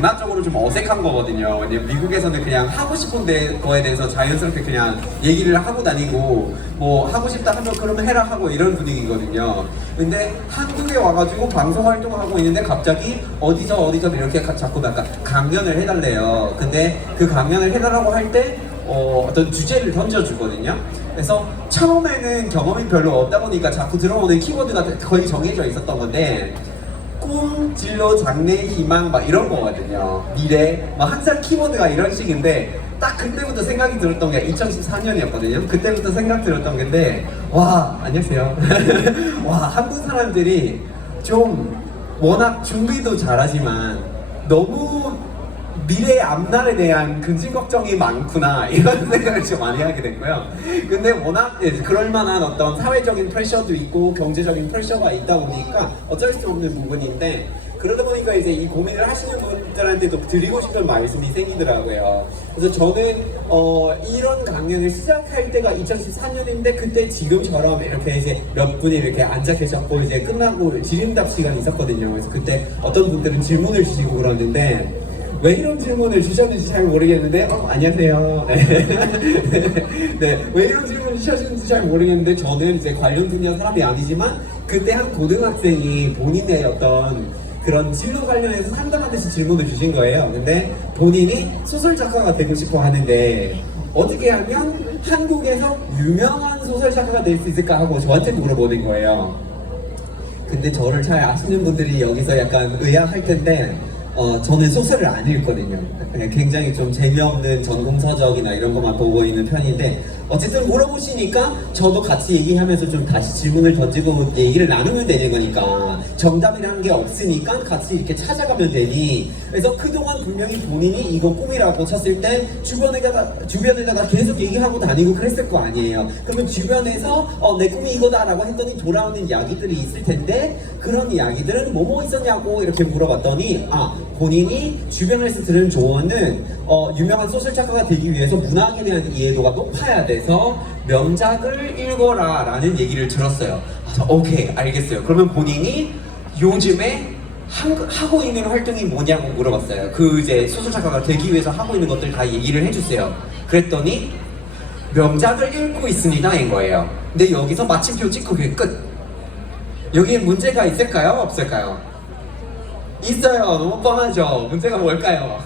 문화적으로 좀 어색한 거거든요. 왜냐면 미국에서는 그냥 하고 싶은 거에 대해서 자연스럽게 그냥 얘기를 하고 다니고 뭐 하고 싶다 하면 그러면 해라 하고 이런 분위기거든요. 근데 한국에 와가지고 방송 활동을 하고 있는데 갑자기 어디서 이렇게 자꾸 약간 강연을 해달래요. 근데 그 강연을 해달라고 할 때 어떤 주제를 던져주거든요. 그래서 처음에는 경험이 별로 없다 보니까 자꾸 들어오는 키워드가 거의 정해져 있었던 건데 꿈, 진로, 장래, 희망 막 이런 거거든요. 미래 막 항상 키워드가 이런 식인데 딱 그때부터 생각이 들었던 게 2014년이었거든요. 그때부터 생각 들었던 건데 와 안녕하세요. 와 한국 사람들이 좀 워낙 준비도 잘하지만 너무 미래의 앞날에 대한 근심 걱정이 많구나 이런 생각을 좀 많이 하게 됐고요. 근데 워낙 그럴 만한 어떤 사회적인 프레셔도 있고 경제적인 프레셔가 있다 보니까 어쩔 수 없는 부분인데 그러다 보니까 이제 이 고민을 하시는 분들한테도 드리고 싶은 말씀이 생기더라고요. 그래서 저는 이런 강연을 시작할 때가 2014년인데 그때 지금처럼 이렇게 이제 몇 분이 이렇게 앉아 계셨고 이제 끝나고 질의응답 시간이 있었거든요. 그래서 그때 어떤 분들은 질문을 주시고 그러는데 왜 이런 질문을 주셨는지 잘 모르겠는데 안녕하세요. 네, 왜 이런 질문을 주셨는지 잘 모르겠는데 저는 이제 관련 분야 사람이 아니지만 그때 한 고등학생이 본인의 어떤 그런 진로 관련해서 상담하듯이 질문을 주신 거예요. 근데 본인이 소설 작가가 되고 싶어 하는데 어떻게 하면 한국에서 유명한 소설 작가가 될 수 있을까 하고 저한테 물어보는 거예요. 근데 저를 잘 아시는 분들이 여기서 약간 의아할 텐데 저는 소설을 안 읽거든요. 굉장히 좀 재미없는 전공서적이나 이런 것만 보고 있는 편인데 어쨌든 물어보시니까 저도 같이 얘기하면서 좀 다시 질문을 던지고 얘기를 나누면 되는 거니까 정답이라는 게 없으니까 같이 이렇게 찾아가면 되니 그래서 그동안 분명히 본인이 이거 꿈이라고 쳤을 때 주변에다가 계속 얘기하고 다니고 그랬을 거 아니에요. 그러면 주변에서 내 꿈이 이거다라고 했더니 돌아오는 이야기들이 있을 텐데 그런 이야기들은 뭐뭐 있었냐고 이렇게 물어봤더니 본인이 주변에서 들은 조언은 유명한 소설 작가가 되기 위해서 문학에 대한 이해도가 높아야 돼서 명작을 읽어라 라는 얘기를 들었어요. 그래서 오케이 알겠어요. 그러면 본인이 요즘에 하고 있는 활동이 뭐냐고 물어봤어요. 그 이제 소설 작가가 되기 위해서 하고 있는 것들 다 얘기를 해주세요. 그랬더니 명작을 읽고 있습니다인 거예요. 근데 여기서 마침표 찍고 그게 끝. 여기에 문제가 있을까요? 없을까요? 있어요. 너무 뻔하죠. 문제가 뭘까요?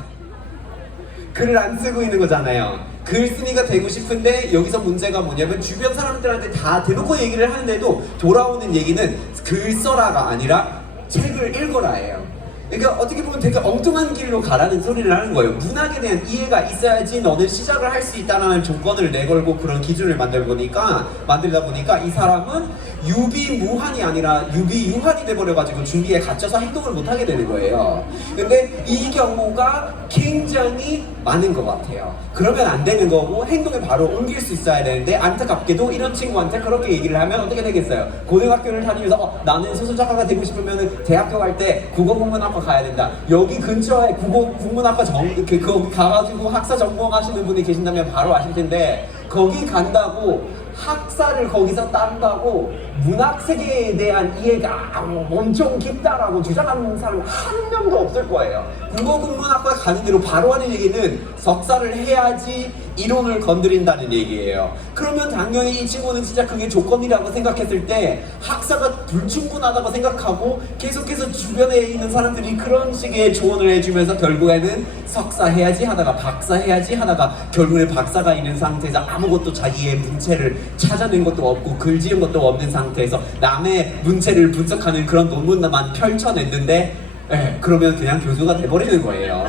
글을 안 쓰고 있는 거잖아요. 글쓴이가 되고 싶은데 여기서 문제가 뭐냐면 주변 사람들한테 다 대놓고 얘기를 하는데도 돌아오는 얘기는 글 써라가 아니라 책을 읽어라예요. 그러니까 어떻게 보면 되게 엉뚱한 길로 가라는 소리를 하는 거예요. 문학에 대한 이해가 있어야지 너는 시작을 할 수 있다는 조건을 내걸고 그런 기준을 만들다 보니까 이 사람은 유비무환이 아니라 유비유환이 돼버려가지고 준비에 갇혀서 행동을 못하게 되는 거예요. 근데 이 경우가 굉장히 많은 것 같아요. 그러면 안 되는 거고 행동에 바로 옮길 수 있어야 되는데 안타깝게도 이런 친구한테 그렇게 얘기를 하면 어떻게 되겠어요? 고등학교를 다니면서 나는 소설작가가 되고 싶으면 대학교 갈 때 국어국문학과 가야 된다. 여기 근처에 국어국문학과 그거 가가지고 학사 전공하시는 분이 계신다면 바로 아실 텐데 거기 간다고 학사를 거기서 딴다고 문학 세계에 대한 이해가 엄청 깊다라고 주장하는 사람 한 명도 없을 거예요. 국어국문학과 가는 대로 바로 하는 얘기는 석사를 해야지 이론을 건드린다는 얘기예요. 그러면 당연히 이 친구는 진짜 그게 조건이라고 생각했을 때 학사가 불충분하다고 생각하고 계속해서 주변에 있는 사람들이 그런 식의 조언을 해주면서 결국에는 석사 해야지 하다가 박사 해야지 하다가 결국에 박사가 있는 상태에서 아무것도 자기의 문체를 찾아낸 것도 없고 글 지은 것도 없는 상태에서 남의 문체를 분석하는 그런 논문만 펼쳐냈는데 그러면 그냥 교수가 돼버리는 거예요.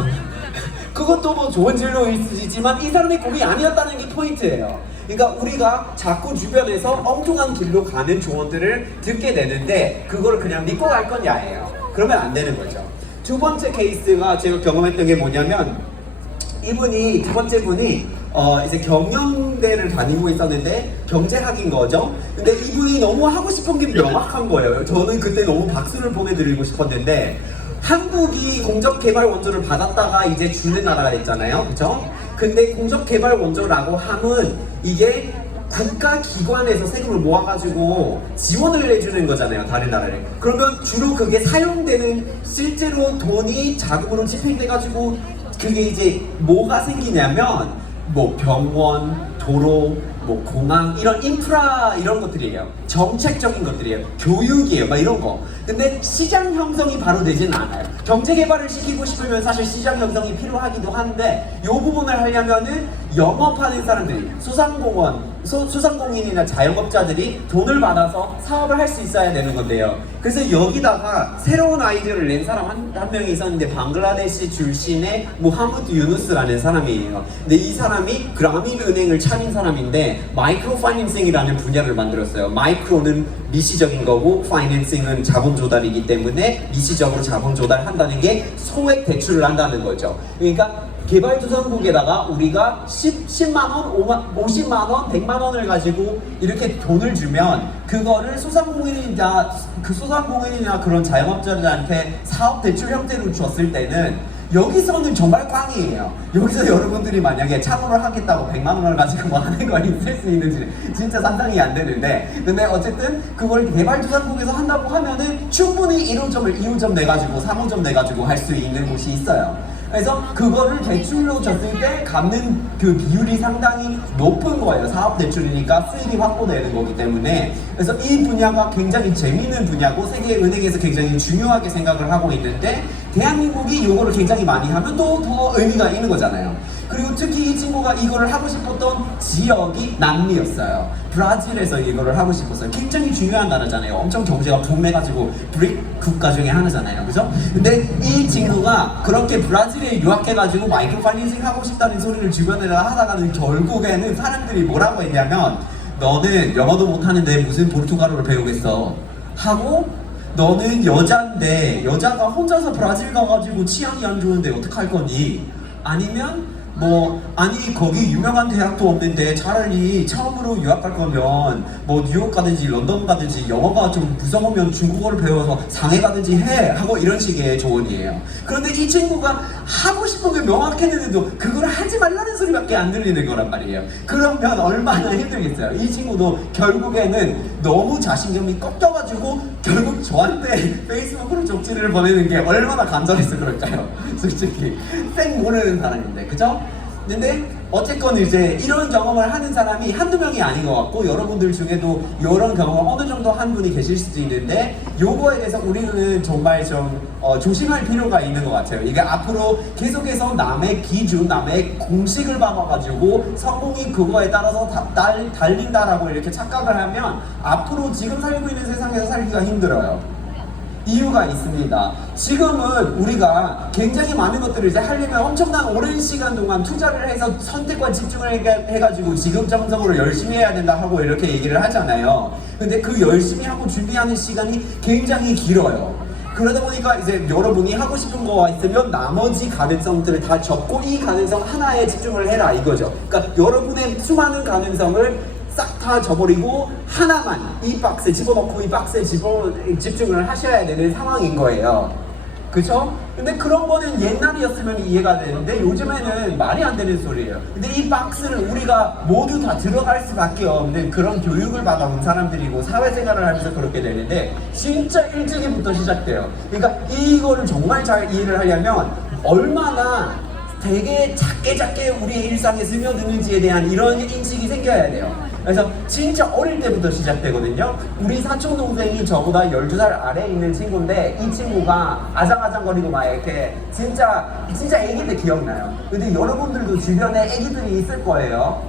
그것도 뭐 좋은 진로일 수 있지만 이 사람의 꿈이 아니었다는 게 포인트예요. 그러니까 우리가 자꾸 주변에서 엉뚱한 길로 가는 조언들을 듣게 되는데 그거를 그냥 믿고 갈 거냐예요. 그러면 안 되는 거죠. 두 번째 케이스가 제가 경험했던 게 뭐냐면 두 번째 분이 이제 경영대를 다니고 있었는데 경제학인 거죠. 근데 이분이 너무 하고 싶은 게 명확한 거예요. 저는 그때 너무 박수를 보내드리고 싶었는데 한국이 공적개발 원조를 받았다가 이제 주는 나라가 됐잖아요. 그쵸? 근데 공적개발 원조라고 함은 이게 국가기관에서 세금을 모아가지고 지원을 해주는 거잖아요, 다른 나라에. 그러면 주로 그게 사용되는 실제로 돈이 자금으로 집행돼가지고 그게 이제 뭐가 생기냐면 뭐 병원, 도로, 뭐 공항 이런 인프라 이런 것들이에요. 정책적인 것들이에요. 교육이에요. 막 이런 거. 근데 시장 형성이 바로 되지는 않아요. 경제 개발을 시키고 싶으면 사실 시장 형성이 필요하기도 한데 이 부분을 하려면은 영업하는 사람들이 수상공인이나 자영업자들이 돈을 받아서 사업을 할 수 있어야 되는 건데요. 그래서 여기다가 새로운 아이디어를 낸 사람 한 명이 있었는데 방글라데시 출신의 무하무드 유누스라는 사람이에요. 근데 이 사람이 그라민 은행을 차린 사람인데 마이크로 파이낸싱이라는 분야를 만들었어요. 마이크로는 미시적인 거고 파이낸싱은 자본 조달이기 때문에 미시적으로 자본 조달한다는 게 소액 대출을 한다는 거죠. 그러니까 개발도상국에다가 우리가 10만원, 50만원, 100만원을 가지고 이렇게 돈을 주면 그거를 소상공인이나 그런 자영업자들한테 사업 대출 형태로 줬을 때는 여기서는 정말 꽝이에요. 여기서 여러분들이 만약에 창업을 하겠다고 100만원을 가지고 뭐 하는 거 있을 수 있는지 진짜 상상이 안 되는데, 근데 어쨌든 그걸 개발도상국에서 한다고 하면은 충분히 1호점을 2호점 내가지고 3호점 내가지고 할 수 있는 곳이 있어요. 그래서 그거를 대출로 줬을 때 갚는 그 비율이 상당히 높은 거예요. 사업 대출이니까 수익이 확보되는 거기 때문에. 그래서 이 분야가 굉장히 재미있는 분야고 세계은행에서 굉장히 중요하게 생각을 하고 있는데 대한민국이 이거를 굉장히 많이 하면 또 더 의미가 있는 거잖아요. 그리고 특히 이 친구가 이거를 하고 싶었던 지역이 남미였어요. 브라질에서 이거를 하고 싶었어요. 굉장히 중요한 나라잖아요. 엄청 경제가 붐해가지고 브릭 국가 중에 하나잖아요. 그죠? 근데 이 친구가 그렇게 브라질에 유학해가지고 마이크로 파이낸싱 하고 싶다는 소리를 주변에다 하다가는 결국에는 사람들이 뭐라고 했냐면 너는 영어도 못하는데 무슨 포르투갈어를 배우겠어 하고 너는 여잔데 여자가 혼자서 브라질 가가지고 치안이 안 좋은데 어떡할 거니? 아니면 아니 거기 유명한 대학도 없는데 차라리 처음으로 유학 갈 거면 뭐 뉴욕 가든지 런던 가든지 영어가 좀 무서우면 중국어를 배워서 상해 가든지 해 하고 이런 식의 조언이에요. 그런데 이 친구가 하고 싶은 게 명확했는데도 그걸 하지 말라는 소리밖에 안 들리는 거란 말이에요. 그러면 얼마나 힘들겠어요. 이 친구도 결국에는 너무 자신감이 꺾여가지고 결국 저한테 페이스북으로 쪽지를 보내는 게 얼마나 간절해서 그럴까요? 솔직히 생 모르는 사람인데, 그죠? 근데 어쨌건 이제 이런 경험을 하는 사람이 한두 명이 아닌 것 같고 여러분들 중에도 이런 경험을 어느 정도 한 분이 계실 수도 있는데 요거에 대해서 우리는 정말 좀 조심할 필요가 있는 것 같아요. 이게 앞으로 계속해서 남의 기준, 남의 공식을 받아가지고 성공이 그거에 따라서 달린다라고 이렇게 착각을 하면 앞으로 지금 살고 있는 세상에서 살기가 힘들어요. 이유가 있습니다. 지금은 우리가 굉장히 많은 것들을 이제 하려면 엄청난 오랜 시간 동안 투자를 해서 선택과 집중을 해가지고 지급정성으로 열심히 해야 된다 하고 이렇게 얘기를 하잖아요. 근데 그 열심히 하고 준비하는 시간이 굉장히 길어요. 그러다 보니까 이제 여러분이 하고 싶은 거가 있으면 나머지 가능성들을 다 접고 이 가능성 하나에 집중을 해라 이거죠. 그러니까 여러분의 수많은 가능성을 싹 다 저버리고 하나만 이 박스에 집어넣고 이 박스에 집중을 하셔야 되는 상황인 거예요. 그쵸? 근데 그런 거는 옛날이었으면 이해가 되는데 요즘에는 말이 안 되는 소리예요. 근데 이 박스를 우리가 모두 다 들어갈 수밖에 없는 그런 교육을 받아온 사람들이고 사회생활을 하면서 그렇게 되는데 진짜 일찍이부터 시작돼요. 그러니까 이거를 정말 잘 이해를 하려면 얼마나 되게 작게 우리의 일상에 스며드는지에 대한 이런 인식이 생겨야 돼요. 그래서 진짜 어릴 때부터 시작되거든요. 우리 사촌 동생이 저보다 12살 아래에 있는 친구인데 이 친구가 아장아장거리고 막 이렇게 진짜 애기 때 기억나요. 근데 여러분들도 주변에 애기들이 있을 거예요.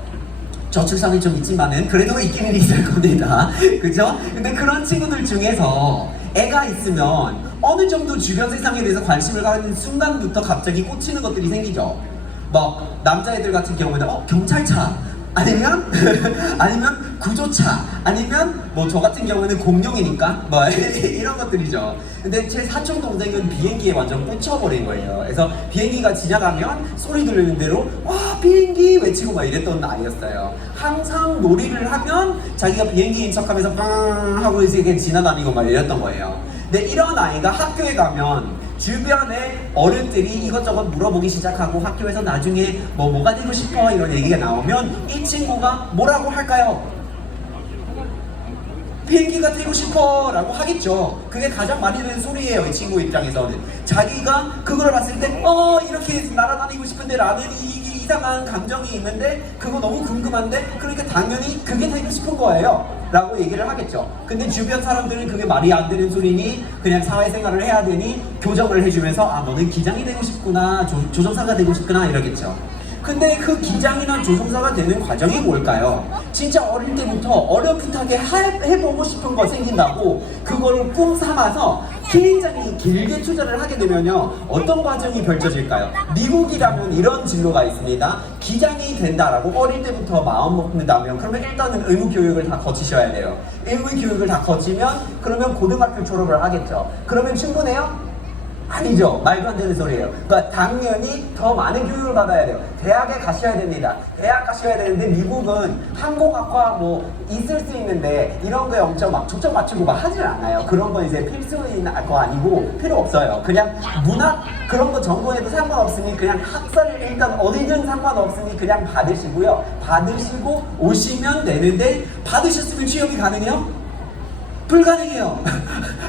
저출산이 좀 있지만은 그래도 있기는 있을 겁니다. 그죠? 근데 그런 친구들 중에서 애가 있으면 어느 정도 주변 세상에 대해서 관심을 가지는 순간부터 갑자기 꽂히는 것들이 생기죠. 뭐 남자애들 같은 경우에는 경찰차 아니면 구조차 아니면 뭐 저 같은 경우에는 공룡이니까 뭐 이런 것들이죠. 근데 제 사촌 동생은 비행기에 완전 꽂혀버린 거예요. 그래서 비행기가 지나가면 소리 들리는 대로 와 비행기 외치고 막 이랬던 아이였어요. 항상 놀이를 하면 자기가 비행기인 척하면서 빵 하고 이렇게 지나다니고 막 이랬던 거예요. 근데 이런 아이가 학교에 가면 주변에 어른들이 이것저것 물어보기 시작하고 학교에서 나중에 뭐가 되고 싶어 이런 얘기가 나오면 이 친구가 뭐라고 할까요? 비행기가 되고 싶어 라고 하겠죠. 그게 가장 많이 듣는 소리예요. 이 친구 입장에서는 자기가 그걸 봤을 때 이렇게 날아다니고 싶은데 라는 이상한 감정이 있는데 그거 너무 궁금한데 그러니까 당연히 그게 되고 싶은 거예요 라고 얘기를 하겠죠. 근데 주변 사람들은 그게 말이 안 되는 소리니 그냥 사회생활을 해야 되니 교정을 해주면서 너는 기장이 되고 싶구나, 조종사가 되고 싶구나 이러겠죠. 근데 그 기장이나 조종사가 되는 과정이 뭘까요? 진짜 어릴 때부터 어렴풋하게 해보고 싶은 거 생긴다고 그걸 꿈 삼아서 굉장히 길게 투자를 하게 되면요 어떤 과정이 펼쳐질까요? 미국이라면 이런 진로가 있습니다. 기장이 된다라고 어릴 때부터 마음 먹는다면 그러면 일단은 의무 교육을 다 거치셔야 돼요. 의무 교육을 다 거치면 그러면 고등학교 졸업을 하겠죠. 그러면 충분해요? 아니죠. 말도 안 되는 소리예요. 그러니까 당연히 더 많은 교육을 받아야 돼요. 대학에 가셔야 됩니다. 대학 가셔야 되는데 미국은 항공학과 있을 수 있는데 이런 거에 엄청 막 초점 맞추고 막 하질 않아요. 그런 거 이제 필수인 거 아니고 필요 없어요. 그냥 문학 그런 거 전공해도 상관없으니 그냥 학사를 일단 어디든 상관없으니 그냥 받으시고요. 받으시고 오시면 되는데 받으셨으면 취업이 가능해요? 불가능해요.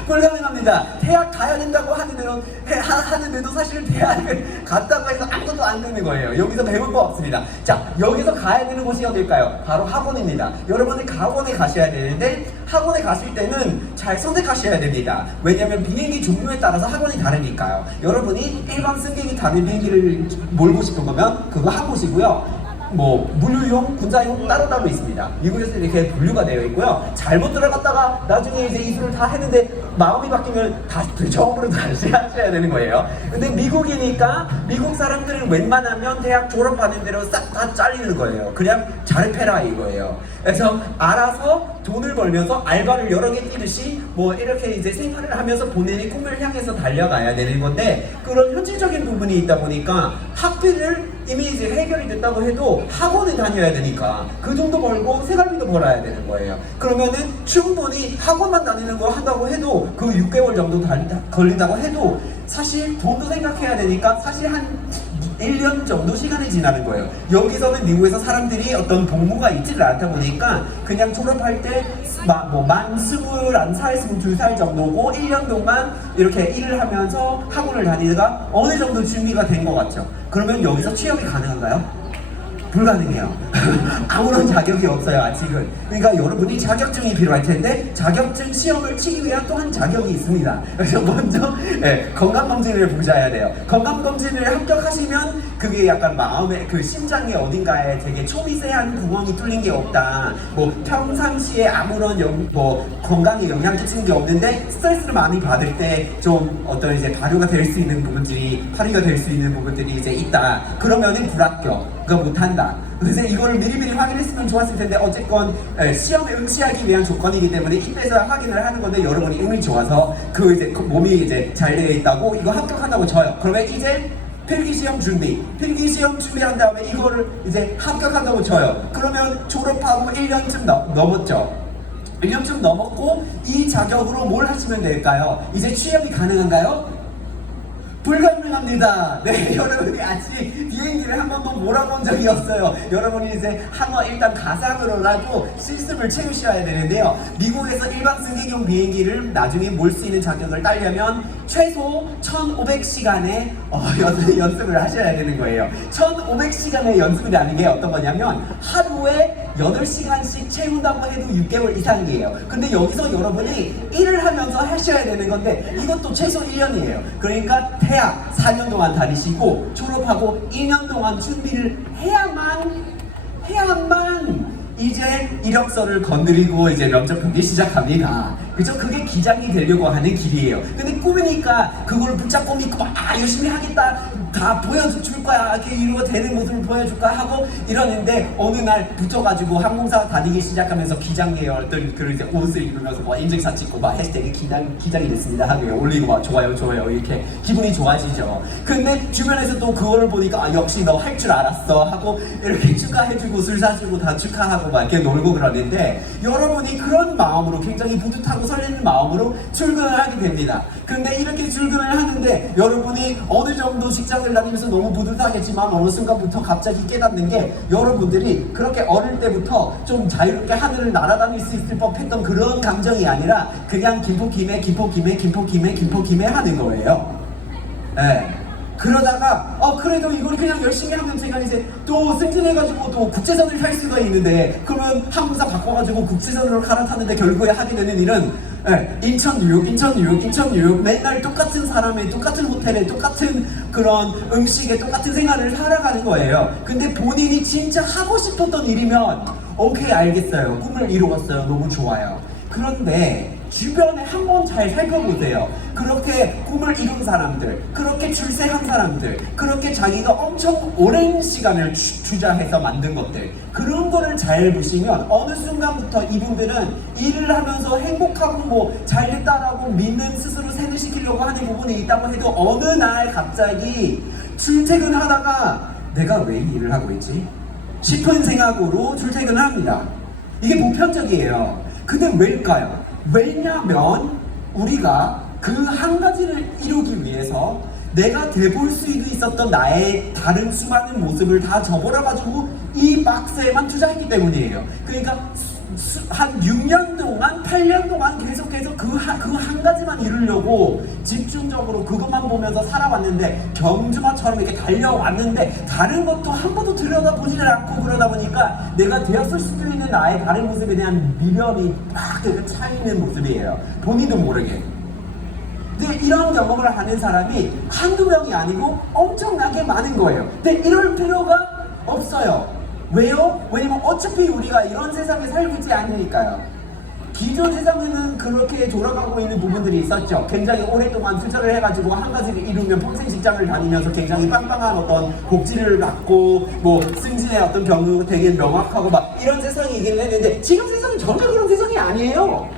불가능합니다. 대학 가야 된다고 하는데도 사실 대학을 갔다고 해서 아무것도 안 되는 거예요. 여기서 배울 거 없습니다. 자, 여기서 가야 되는 곳이 어딜까요? 바로 학원입니다. 여러분이 학원에 가셔야 되는데 학원에 가실 때는 잘 선택하셔야 됩니다. 왜냐하면 비행기 종류에 따라서 학원이 다르니까요. 여러분이 일반 승객이 타는 비행기를 몰고 싶은 거면 그거 한 곳이고요. 물류용, 군사용 따로따로 있습니다. 미국에서 이렇게 분류가 되어 있고요. 잘못 들어갔다가 나중에 이제 이수를 다 했는데 마음이 바뀌면 다시 처음으로 다시 하셔야 되는 거예요. 근데 미국이니까 미국 사람들은 웬만하면 대학 졸업하는 대로 싹 다 잘리는 거예요. 그냥 잘해라 이거예요. 그래서 알아서 돈을 벌면서 알바를 여러 개 뛰듯이 이렇게 이제 생활을 하면서 본인의 꿈을 향해서 달려가야 되는 건데 그런 현실적인 부분이 있다 보니까 학비를 이미 이제 해결이 됐다고 해도 학원에 다녀야 되니까 그 정도 벌고 생활비도 벌어야 되는 거예요. 그러면은 충분히 학원만 다니는 거 한다고 해도 그 6개월 정도 걸린다고 해도 사실 돈도 생각해야 되니까 사실 한 1년 정도 시간이 지나는 거예요. 여기서는 미국에서 사람들이 어떤 복무가 있지를 않다 보니까 그냥 졸업할 때 만 21살, 22살 정도고 1년 동안 이렇게 일을 하면서 학원을 다니다가 어느 정도 준비가 된 것 같죠. 그러면 여기서 취업이 가능한가요? 불가능해요. 아무런 자격이 없어요 아직은. 그러니까 여러분이 자격증이 필요할 텐데 자격증 시험을 치기 위한 또한 자격이 있습니다. 그래서 먼저 건강검진을 보셔야 돼요. 건강검진을 합격하시면 그게 약간 마음의 심장의 어딘가에 되게 초미세한 구멍이 뚫린 게 없다, 평상시에 아무런 건강에 영향 끼치는 게 없는데 스트레스를 많이 받을 때 좀 어떤 이제 발효가 될 수 있는 부분들이 파리가 될 수 있는 부분들이 이제 있다. 그러면은 불합격. 그거 못한다. 그래서 이거를 미리미리 확인했으면 좋았을 텐데 어쨌건 시험에 응시하기 위한 조건이기 때문에 이때서 확인을 하는 건데 여러분이 운이 좋아서 그 몸이 이제 잘 되어 있다고 이거 합격한다고 쳐요. 그러면 이제 필기시험 준비한 다음에 이거를 이제 합격한다고 쳐요. 그러면 졸업하고 1년쯤 넘었죠. 1년쯤 넘었고 이 자격으로 뭘 하시면 될까요? 이제 취업이 가능한가요? 불가능합니다. 네, 여러분이 아직 비행기를 한 번도 몰아본 적이 없어요. 여러분이 이제 일단 가상으로라도 실습을 채우셔야 되는데요. 미국에서 일반 승객용 비행기를 나중에 몰 수 있는 자격을 따려면 최소 1,500시간의 연습을 하셔야 되는 거예요. 1,500시간의 연습이라는 게 어떤 거냐면 하루에 8시간씩 채운다고 해도 6개월 이상이에요. 근데 여기서 여러분이 일을 하면서 하셔야 되는 건데 이것도 최소 1년이에요. 그러니까 대학 4년 동안 다니시고 졸업하고 2년 동안 준비를 해야만 이제 이력서를 건드리고 이제 면접 보기 시작합니다. 그죠? 그게 기장이 되려고 하는 길이에요. 근데 꿈이니까 그걸 붙잡고 믿고 열심히 하겠다 다 보여줄 거야. 이렇게 이루어 되는 모습을 보여줄까 하고 이러는데 어느 날 붙어가지고 항공사 다니기 시작하면서 기장의 어떤 그 옷을 입으면서 뭐 인증샷 찍고 막 해시태그 기장이 됐습니다 하고요. 올리고 막 좋아요 이렇게 기분이 좋아지죠. 근데 주변에서 또 그거를 보니까 아, 역시 너 할 줄 알았어 하고 이렇게 축하해주고 술 사주고 다 축하하고 막 이렇게 놀고 그러는데 여러분이 그런 마음으로 굉장히 뿌듯하고 설레는 마음으로 출근을 하게 됩니다. 근데 이렇게 출근을 하는데 여러분이 어느 정도 직장을 다니면서 너무 뿌듯하겠지만 어느 순간부터 갑자기 깨닫는 게 여러분들이 그렇게 어릴 때부터 좀 자유롭게 하늘을 날아다닐 수 있을 법했던 그런 감정이 아니라 그냥 김포김에 하는 거예요. 네. 그러다가 그래도 이걸 그냥 열심히 하면 제가 이제 또 승진해가지고 또 국제선을 탈 수가 있는데 그러면 항공사 바꿔가지고 국제선으로 갈아타는데 결국에 하게 되는 일은 인천 뉴욕 맨날 똑같은 사람의 똑같은 호텔에 똑같은 그런 음식에 똑같은 생활을 살아가는 거예요. 근데 본인이 진짜 하고 싶었던 일이면 오케이 알겠어요. 꿈을 이루었어요. 너무 좋아요. 그런데 주변에 한번 잘 살펴보세요. 그렇게 꿈을 이룬 사람들, 그렇게 출세한 사람들, 그렇게 자기가 엄청 오랜 시간을 투자해서 만든 것들, 그런 거를 잘 보시면 어느 순간부터 이분들은 일을 하면서 행복하고 뭐 잘됐다라고 믿는 스스로 세뇌시키려고 하는 부분이 있다고 해도 어느 날 갑자기 출퇴근하다가 내가 왜 이 일을 하고 있지? 싶은 생각으로 출퇴근을 합니다. 이게 보편적이에요. 근데 왜일까요? 왜냐면 우리가 그 한 가지를 이루기 위해서 내가 돼볼 수 있었던 나의 다른 수많은 모습을 다 접어라가지고 이 박스에만 투자했기 때문이에요. 그러니까 한 6년 동안, 8년 동안 계속해서 그 한 가지만 이루려고 집중적으로 그것만 보면서 살아왔는데 경주마처럼 이렇게 달려왔는데 다른 것도 한 번도 들여다보지를 않고 그러다 보니까 내가 되었을 수도 있는 나의 다른 모습에 대한 미련이 막 차있는 모습이에요. 본인도 모르게. 근데 이런 경험을 하는 사람이 한두 명이 아니고 엄청나게 많은 거예요. 근데 이럴 필요가 없어요. 왜요? 왜냐면 어차피 우리가 이런 세상에 살고 있지 않으니까요. 기존 세상에는 그렇게 돌아가고 있는 부분들이 있었죠. 굉장히 오랫동안 투자를 해가지고 한 가지를 이루면 평생 직장을 다니면서 굉장히 빵빵한 어떤 복지를 받고 뭐 승진의 어떤 경우 되게 명확하고 막 이런 세상이긴 했는데 지금 세상은 전혀 그런 세상이 아니에요.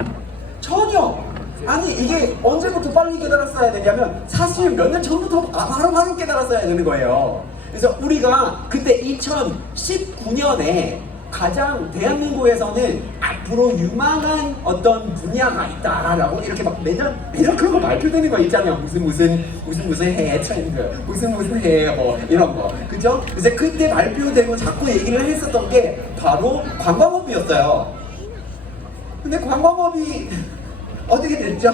전혀. 아니 이게 언제부터 빨리 깨달았어야 되냐면 사실 몇 년 전부터 바로 깨달았어야 되는 거예요. 그래서 우리가 그때 2019년에 가장 대한민국에서는 앞으로 유망한 어떤 분야가 있다라고 이렇게 막 매년 그런 거 발표되는 거 있잖아요. 무슨 해외 트렌드, 무슨 해외 뭐 이런 거, 그죠? 그래서 그때 발표되고 자꾸 얘기를 했었던 게 바로 관광업이었어요. 근데 관광업이 어떻게 됐죠?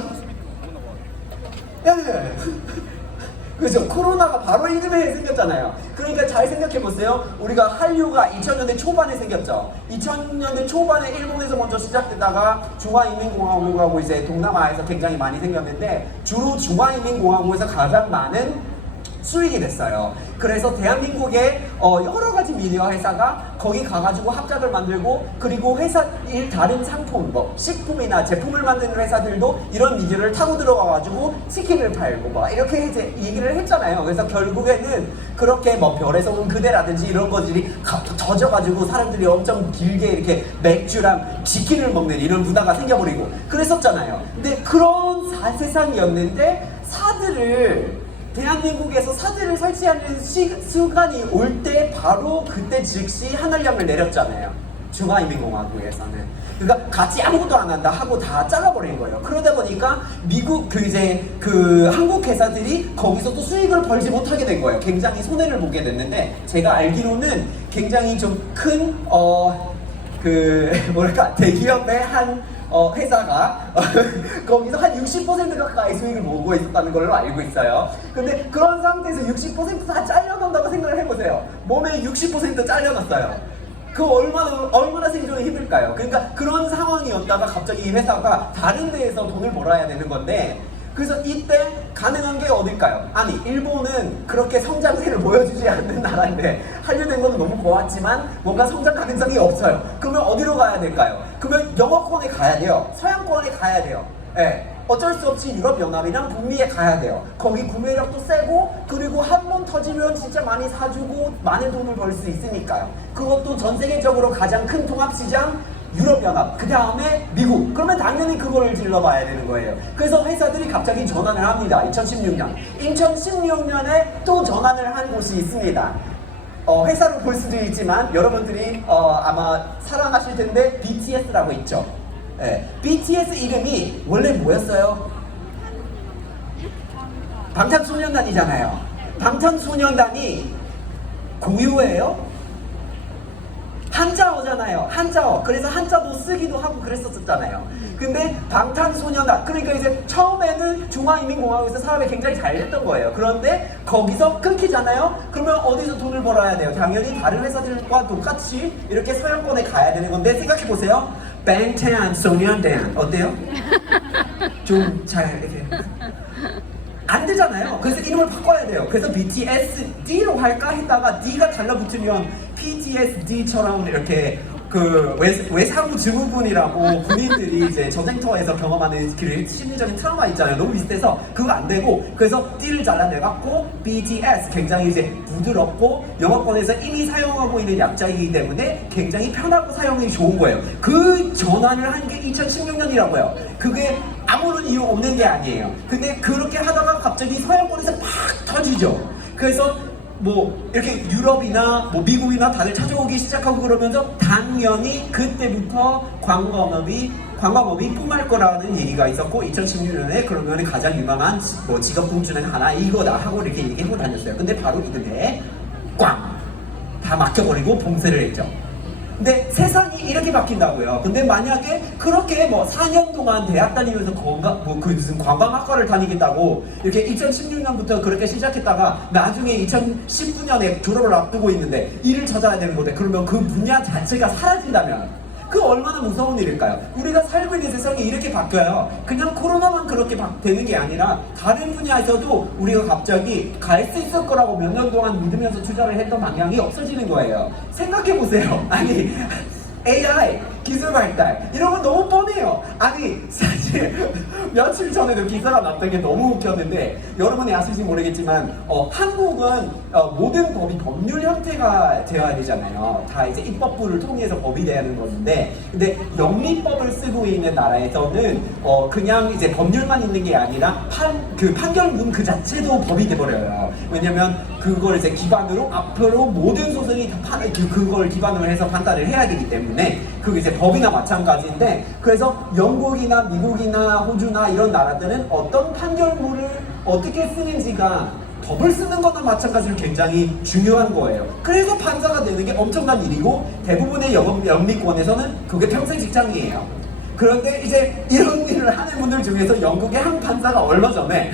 그죠? 코로나가 바로 이듬해에 생겼잖아요. 그러니까 잘 생각해보세요. 우리가 한류가 2000년대 초반에 생겼죠. 2000년대 초반에 일본에서 먼저 시작되다가 중화인민공화국하고 이제 동남아에서 굉장히 많이 생겼는데 주로 중화인민공화국에서 가장 많은 수익이 됐어요. 그래서 대한민국의 여러 가지 미디어 회사가 거기 가가지고 합작을 만들고 그리고 회사 다른 상품 뭐 식품이나 제품을 만드는 회사들도 이런 미디어를 타고 들어가가지고 치킨을 팔고 막 이렇게 이제 얘기를 했잖아요. 그래서 결국에는 그렇게 뭐 별에서 온 그대라든지 이런 것들이 젖어가지고 사람들이 엄청 길게 이렇게 맥주랑 치킨을 먹는 이런 문화가 생겨버리고 그랬었잖아요. 근데 그런 세상이었는데 대한민국에서 사들을 설치하는 순간이 올 때 바로 그때 즉시 하늘령을 내렸잖아요. 중화인민공화국에서는. 그러니까 같이 아무것도 안 한다 하고 다 잘라버린 거예요. 그러다 보니까 미국 한국 회사들이 거기서도 수익을 벌지 못하게 된 거예요. 굉장히 손해를 보게 됐는데 제가 알기로는 굉장히 좀 큰 대기업의 한 회사가 거기서 한 60% 가까이 수익을 보고 있었다는 걸로 알고 있어요. 근데 그런 상태에서 60% 다 잘려놓는다고 생각을 해보세요. 몸에 60% 잘려놨어요. 그 얼마나 생존이 힘들까요? 그러니까 그런 상황이었다가 갑자기 이 회사가 다른 데에서 돈을 벌어야 되는 건데 그래서 이때 가능한 게 어딜까요? 아니 일본은 그렇게 성장세를 보여주지 않는 나라인데 한류된 건 너무 고맙지만 뭔가 성장 가능성이 없어요. 그러면 어디로 가야 될까요? 그러면 영어권에 가야 돼요. 서양권에 가야 돼요. 네. 어쩔 수 없이 유럽연합이랑 북미에 가야 돼요. 거기 구매력도 세고 그리고 한 번 터지면 진짜 많이 사주고 많은 돈을 벌 수 있으니까요. 그것도 전 세계적으로 가장 큰 통합시장 유럽연합, 그 다음에 미국. 그러면 당연히 그거를 질러봐야 되는 거예요. 그래서 회사들이 갑자기 전환을 합니다. 2016년. 2016년에 또 전환을 한 곳이 있습니다. 회사로 볼 수도 있지만 여러분들이 아마 사랑하실 텐데 BTS라고 있죠. 네. BTS 이름이 원래 뭐였어요? 방탄소년단이잖아요. 방탄소년단이 고유예요? 한자어잖아요. 한자어. 그래서 한자도 쓰기도 하고 그랬었잖아요. 근데 방탄소년단, 그러니까 이제 처음에는 중화인민공화국에서 사업이 굉장히 잘 됐던 거예요. 그런데 거기서 끊기잖아요. 그러면 어디서 돈을 벌어야 돼요? 당연히 다른 회사들과 똑같이 이렇게 서양권에 가야 되는 건데 생각해보세요. 방탄소년단 어때요? 좀 잘 이렇게 안 되잖아요. 그래서 이름을 바꿔야 돼요. 그래서 BTSD로 할까 했다가 D가 달라붙으면 PTSD처럼 이렇게 그 외상후 증후군이라고 군인들이 이제 전쟁터에서 경험하는 그 심리적인 트라우마 있잖아요. 너무 비슷해서 그거 안 되고 그래서 D를 잘라내갖고 BTS 굉장히 이제 부드럽고 영어권에서 이미 사용하고 있는 약자이기 때문에 굉장히 편하고 사용이 좋은 거예요. 그 전환을 한 게 2016년이라고요. 그게 아무런 이유 없는 게 아니에요. 근데 그렇게 하다가 갑자기 서양권에서 팍 터지죠. 그래서 뭐 이렇게 유럽이나 뭐 미국이나 다들 찾아오기 시작하고 그러면서 당연히 그때부터 관광업이 뿜할 거라는 얘기가 있었고 2016년에 그러면 가장 유명한 뭐 직업군 중에 하나 이거다 하고 이렇게 얘기하고 다녔어요. 근데 바로 이듬해 꽝! 다 막혀버리고 봉쇄를 했죠. 근데 세상이 이렇게 바뀐다고요. 근데 만약에 그렇게 뭐 4년 동안 대학 다니면서 무슨 관광학과를 다니겠다고 이렇게 2016년부터 그렇게 시작했다가 나중에 2019년에 졸업을 앞두고 있는데 일을 찾아야 되는 건데 그러면 그 분야 자체가 사라진다면 그 얼마나 무서운 일일까요? 우리가 살고 있는 세상이 이렇게 바뀌어요. 그냥 코로나만 그렇게 되는 게 아니라 다른 분야에서도 우리가 갑자기 갈 수 있을 거라고 몇 년 동안 믿으면서 투자를 했던 방향이 없어지는 거예요. 생각해보세요. 아니 AI, 기술 발달 이런 건 너무 뻔해요. 아니 사실 며칠 전에도 기사가 났던 게 너무 웃겼는데 여러분이 아실지 모르겠지만 한국은 모든 법이 법률 형태가 되어야 되잖아요. 다 이제 입법부를 통해서 법이 되는 건데 근데 영미법을 쓰고 있는 나라에서는 그냥 이제 법률만 있는 게 아니라 판결문 그 자체도 법이 돼버려요. 왜냐면 그걸 이제 기반으로 앞으로 모든 소송이 그걸 기반으로 해서 판단을 해야 되기 때문에 그게 이제 법이나 마찬가지인데 그래서 영국이나 미국이나 호주나 이런 나라들은 어떤 판결문을 어떻게 쓰는지가 법을 쓰는 거나 마찬가지로 굉장히 중요한 거예요. 그래서 판사가 되는 게 엄청난 일이고 대부분의 영미권에서는 그게 평생 직장이에요. 그런데 이제 이런 일을 하는 분들 중에서 영국의 한 판사가 얼마 전에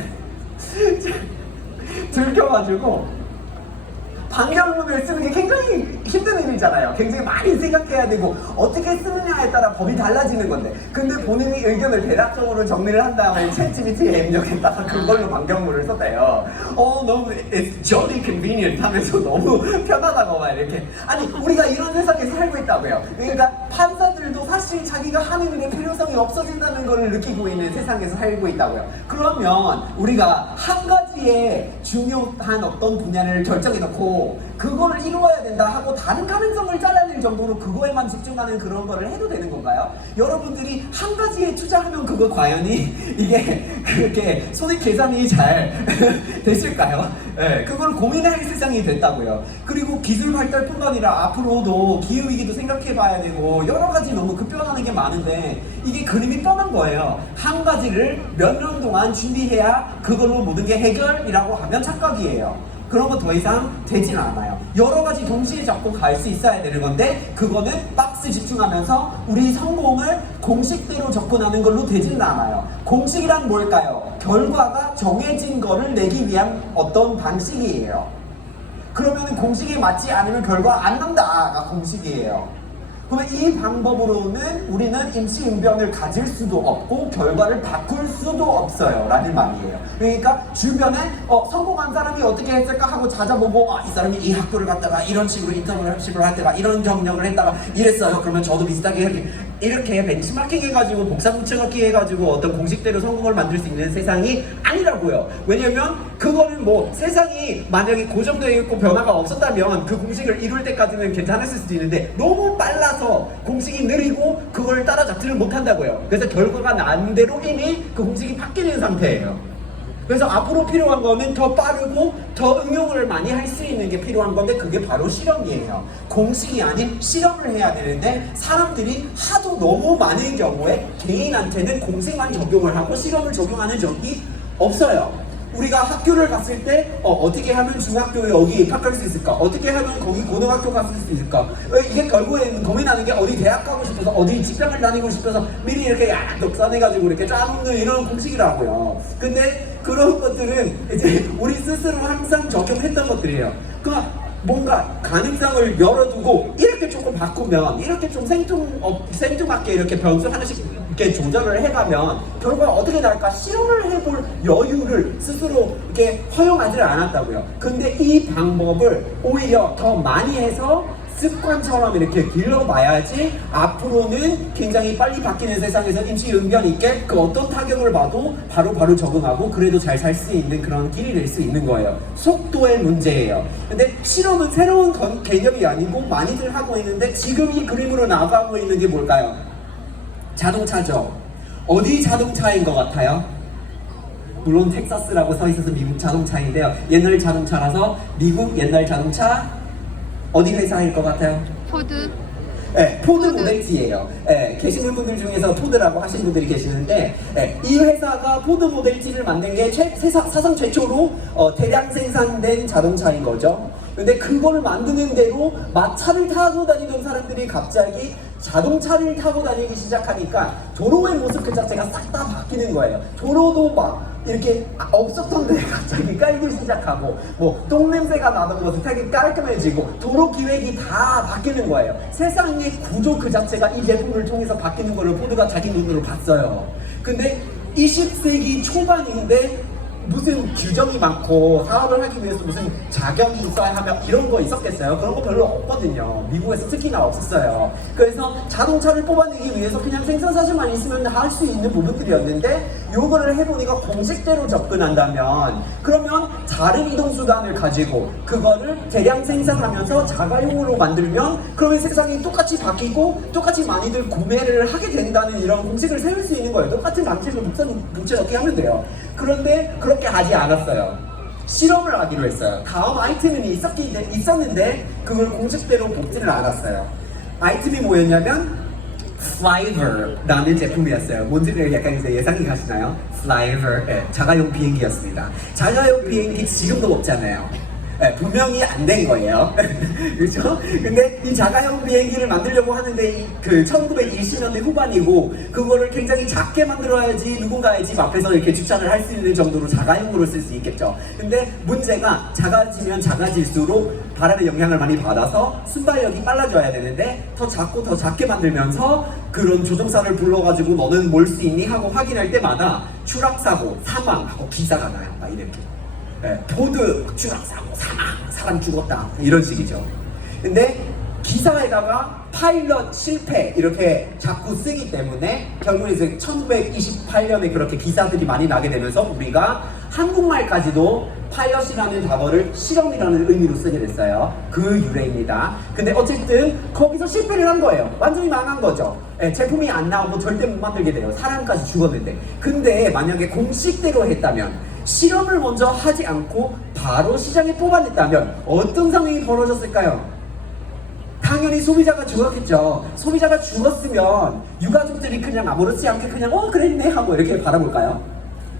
들켜가지고 판결문을 쓰는 게 굉장히 힘든 일이잖아요. 굉장히 많이 생각해야 되고 어떻게 쓰느냐에 따라 법이 달라지는 건데 근데 본인이 의견을 대략적으로 정리를 한 다음에 챗GPT에 입력했다가 그걸로 판결문을 썼대요. 너무 it's jolly convenient 하면서 너무 편하다고 막 이렇게 아니 우리가 이런 세상에 살고 있다고요. 그러니까 판사들도 사실 자기가 하는 일의 필요성이 없어진다는 걸 느끼고 있는 세상에서 살고 있다고요. 그러면 우리가 한 가지의 중요한 어떤 분야를 결정해 놓고 그거를 이루어야 된다 하고 다른 가능성을 잘라낼 정도로 그거에만 집중하는 그런 거를 해도 되는 건가요? 여러분들이 한 가지에 투자하면 그거 과연이 이게 그렇게 손익 계산이 잘 되실까요? 네, 그걸 고민할 세상이 됐다고요. 그리고 기술 발달뿐만 아니라 앞으로도 기후위기도 생각해 봐야 되고 여러 가지 너무 급변하는 게 많은데 이게 그림이 뻔한 거예요. 한 가지를 몇 년 동안 준비해야 그걸로 모든 게 해결이라고 하면 착각이에요. 그런 거 더 이상 되진 않아요. 여러 가지 동시에 잡고 갈 수 있어야 되는 건데 그거는 박스 집중하면서 우리 성공을 공식대로 접근하는 걸로 되지는 않아요. 공식이란 뭘까요? 결과가 정해진 거를 내기 위한 어떤 방식이에요. 그러면 공식에 맞지 않으면 결과 안 난다가 공식이에요. 그러면 이 방법으로는 우리는 임시응변을 가질 수도 없고 결과를 바꿀 수도 없어요 라는 말이에요. 그러니까 주변에 성공한 사람이 어떻게 했을까 하고 찾아보고 이 사람이 이 학교를 갔다가 이런 식으로 인터뷰를 할 때가 이런 경력을 했다가 이랬어요. 그러면 저도 비슷하게 이렇게 벤치마킹 해가지고 복사 붙여넣기 해가지고 어떤 공식대로 성공을 만들 수 있는 세상이 아니라고요. 왜냐면 그거는 뭐 세상이 만약에 고정되어 있고 변화가 없었다면 그 공식을 이룰 때까지는 괜찮았을 수도 있는데 너무 빨라서 공식이 느리고 그걸 따라잡지를 못한다고요. 그래서 결과가 난 대로 이미 그 공식이 바뀌는 상태예요. 그래서 앞으로 필요한 거는 더 빠르고 더 응용을 많이 할 수 있는 게 필요한 건데 그게 바로 실험이에요. 공식이 아닌 실험을 해야 되는데 사람들이 하도 너무 많은 경우에 개인한테는 공식만 적용을 하고 실험을 적용하는 적이 없어요. 우리가 학교를 갔을 때 어떻게 하면 중학교에 여기 입학할 수 있을까? 어떻게 하면 거기 고등학교 갔을 수 있을까? 이게 결국에는 고민하는 게 어디 대학 가고 싶어서 어디 직장을 다니고 싶어서 미리 이렇게 약독 써내가지고 이렇게 짜놓는 이런 공식이라고요. 근데 그런 것들은 이제 우리 스스로 항상 적용했던 것들이에요. 그러니까 뭔가 가능성을 열어두고 이렇게 조금 바꾸면 이렇게 좀 생뚱맞게 이렇게 변수 하나씩 이렇게 조절을 해가면 결과가 어떻게 나올까 실험을 해볼 여유를 스스로 이렇게 허용하지를 않았다고요. 근데 이 방법을 오히려 더 많이 해서 습관처럼 이렇게 길러봐야지 앞으로는 굉장히 빨리 바뀌는 세상에서 임시응변 있게 그 어떤 타격을 봐도 바로 적응하고 그래도 잘 살 수 있는 그런 길이 될 수 있는 거예요. 속도의 문제예요. 근데 실험은 새로운 개념이 아니고 많이들 하고 있는데 지금 이 그림으로 나가고 있는 게 뭘까요? 자동차죠. 어디 자동차인 것 같아요? 물론 텍사스라고 서 있어서 미국 자동차인데요. 옛날 자동차라서 미국 옛날 자동차 어디 회사일 것 같아요? 포드. 네, 포드 모델 T예요. 네, 계시는 분들 중에서 포드라고 하시는 분들이 계시는데 네, 이 회사가 포드 모델 T를 만든 게 사상 최초로 대량 생산된 자동차인 거죠. 근데 그걸 만드는 대로 마차를 타고 다니던 사람들이 갑자기 자동차를 타고 다니기 시작하니까 도로의 모습 그 자체가 싹 다 바뀌는 거예요. 도로도 막 이렇게 없었던 데 갑자기 깔기 시작하고 뭐 똥냄새가 나던 것은 되게 깔끔해지고 도로 기획이 다 바뀌는 거예요. 세상의 구조 그 자체가 이 제품을 통해서 바뀌는 거를 포드가 자기 눈으로 봤어요. 근데 20세기 초반인데 무슨 규정이 많고 사업을 하기 위해서 무슨 자격이 있어야 하며 이런 거 있었겠어요? 그런 거 별로 없거든요. 미국에서 특히나 없었어요. 그래서 자동차를 뽑아내기 위해서 그냥 생산사실만 있으면 할 수 있는 부분들이었는데 요거를 해보니까 공식대로 접근한다면 그러면 다른 이동수단을 가지고 그거를 대량 생산하면서 자가용으로 만들면 그러면 세상이 똑같이 바뀌고 똑같이 많이들 구매를 하게 된다는 이런 공식을 세울 수 있는 거예요. 똑같은 방식으로 붙여넣기 하면 돼요. 그런데 그렇게 하지 않았어요. 실험을 하기로 했어요. 다음 아이템은 있었는데 그걸 공식대로 뽑지를 않았어요. 아이템이 뭐였냐면 Flyver라는 제품이었어요. 뭔지를 약간 이제 예상이 가시나요? Flyver, 네, 자가용 비행기였습니다. 자가용 비행기 지금도 없잖아요. 네, 분명히 안 된 거예요. 그렇죠? 근데 이 자가용 비행기를 만들려고 하는데 그 1920년대 후반이고 그거를 굉장히 작게 만들어야지 누군가의 집 앞에서 이렇게 주차를 할 수 있는 정도로 자가용으로 쓸 수 있겠죠. 근데 문제가 작아지면 작아질수록 바람의 영향을 많이 받아서 순발력이 빨라져야 되는데 더 작고 더 작게 만들면서 그런 조종사를 불러가지고 너는 몰 수 있니? 하고 확인할 때마다 추락사고 사망하고 기사가 나요. 막 이렇게. 네, 포드 추락사고 사망, 사람 죽었다 이런 식이죠. 근데 기사에다가 파일럿 실패 이렇게 자꾸 쓰기 때문에 결국에 이제 1928년에 그렇게 기사들이 많이 나게 되면서 우리가 한국말까지도 파일럿이라는 단어를 실험이라는 의미로 쓰게 됐어요. 그 유래입니다. 근데 어쨌든 거기서 실패를 한 거예요. 완전히 망한 거죠. 네, 제품이 안 나오고 절대 못 만들게 돼요. 사람까지 죽었는데. 근데 만약에 공식대로 했다면 실험을 먼저 하지 않고 바로 시장에 뽑아냈다면 어떤 상황이 벌어졌을까요? 당연히 소비자가 죽었겠죠. 소비자가 죽었으면 유가족들이 그냥 아무렇지 않게 그냥 그랬네 하고 이렇게 바라볼까요?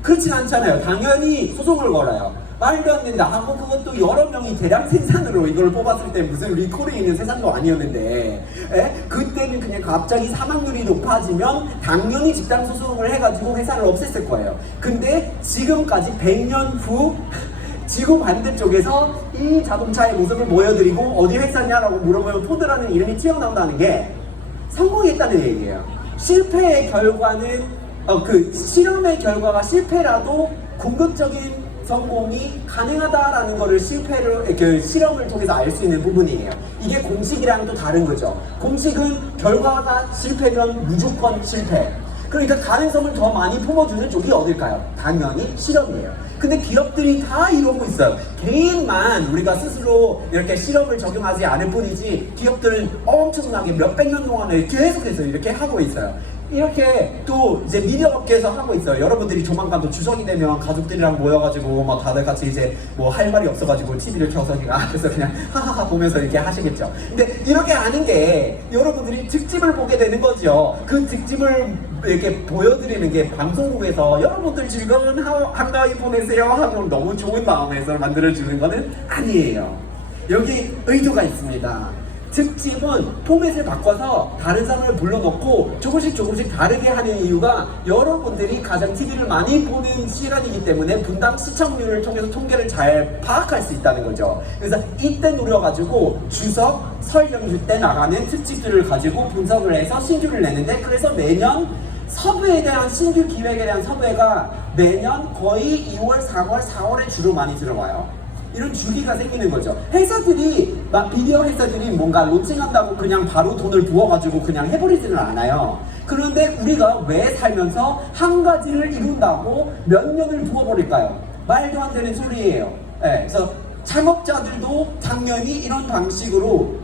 그렇진 않잖아요. 당연히 소송을 걸어요. 말도 안 된다 하고 그것도 여러 명이 대량 생산으로 이걸 뽑았을 때 무슨 리콜이 있는 세상도 아니었는데 그때는 그냥 갑자기 사망률이 높아지면 당연히 집단 소송을 해가지고 회사를 없앴을 거예요. 근데 지금까지 100년 후 지구 반대쪽에서 이 자동차의 모습을 보여드리고 어디 회사냐라고 물어보면 포드라는 이름이 튀어나온다는 게 성공했다는 얘기예요. 실패의 결과는 그 실험의 결과가 실패라도 궁극적인 성공이 가능하다라는 거를 실험을 통해서 알 수 있는 부분이에요. 이게 공식이랑 또 다른 거죠. 공식은 결과가 실패면 무조건 실패. 그러니까 가능성을 더 많이 품어주는 쪽이 어딜까요? 당연히 실험이에요. 근데 기업들이 다 이러고 있어요. 개인만 우리가 스스로 이렇게 실험을 적용하지 않을 뿐이지 기업들은 엄청나게 몇백 년 동안을 계속해서 이렇게 하고 있어요. 이렇게 또 이제 미디어 업계에서 하고 있어요. 여러분들이 조만간 또 추석이 되면 가족들이랑 모여가지고 막 다들 같이 이제 뭐 할 말이 없어가지고 TV를 켜서 그래서 그냥 하하하 보면서 이렇게 하시겠죠. 근데 이렇게 하는 게 여러분들이 특집을 보게 되는 거죠. 그 특집을 이렇게 보여드리는 게 방송국에서 여러분들 즐거운 한가위 보내세요 하고 너무 좋은 마음에서 만들어주는 거는 아니에요. 여기 의도가 있습니다. 특집은 포맷을 바꿔서 다른 사람을 불러넣고 조금씩 다르게 하는 이유가 여러분들이 가장 TV를 많이 보는 시간이기 때문에 분당 시청률을 통해서 통계를 잘 파악할 수 있다는 거죠. 그래서 이때 노려가지고 추석, 설 연휴 때 나가는 특집들을 가지고 분석을 해서 신규를 내는데 그래서 매년 섭외에 대한 신규 기획에 대한 섭외가 매년 거의 2월, 3월, 4월에 주로 많이 들어와요. 이런 주기가 생기는 거죠. 회사들이 막 비디오 회사들이 뭔가 론칭한다고 그냥 바로 돈을 부어가지고 그냥 해버리지는 않아요. 그런데 우리가 왜 살면서 한 가지를 이룬다고 몇 년을 부어버릴까요? 말도 안 되는 소리예요. 네, 그래서 창업자들도 당연히 이런 방식으로